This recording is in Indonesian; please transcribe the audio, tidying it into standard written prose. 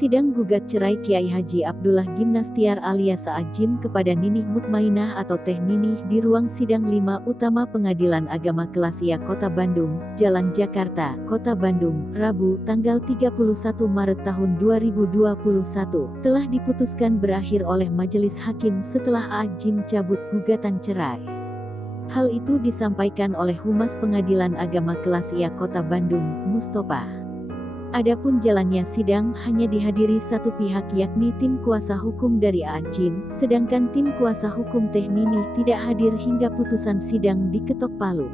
Sidang gugat cerai Kiai Haji Abdullah Gimnastiar alias A'ajim kepada Ninih Mutmainah atau Teh Ninih di ruang sidang 5 utama Pengadilan Agama Kelas IA Kota Bandung, Jalan Jakarta, Kota Bandung, Rabu, tanggal 31 Maret tahun 2021, telah diputuskan berakhir oleh Majelis Hakim setelah A'ajim cabut gugatan cerai. Hal itu disampaikan oleh Humas Pengadilan Agama Kelas IA Kota Bandung, Mustofa. Adapun jalannya sidang hanya dihadiri satu pihak yakni tim kuasa hukum dari A'ajim, sedangkan tim kuasa hukum Teh Ninih tidak hadir hingga putusan sidang diketok palu.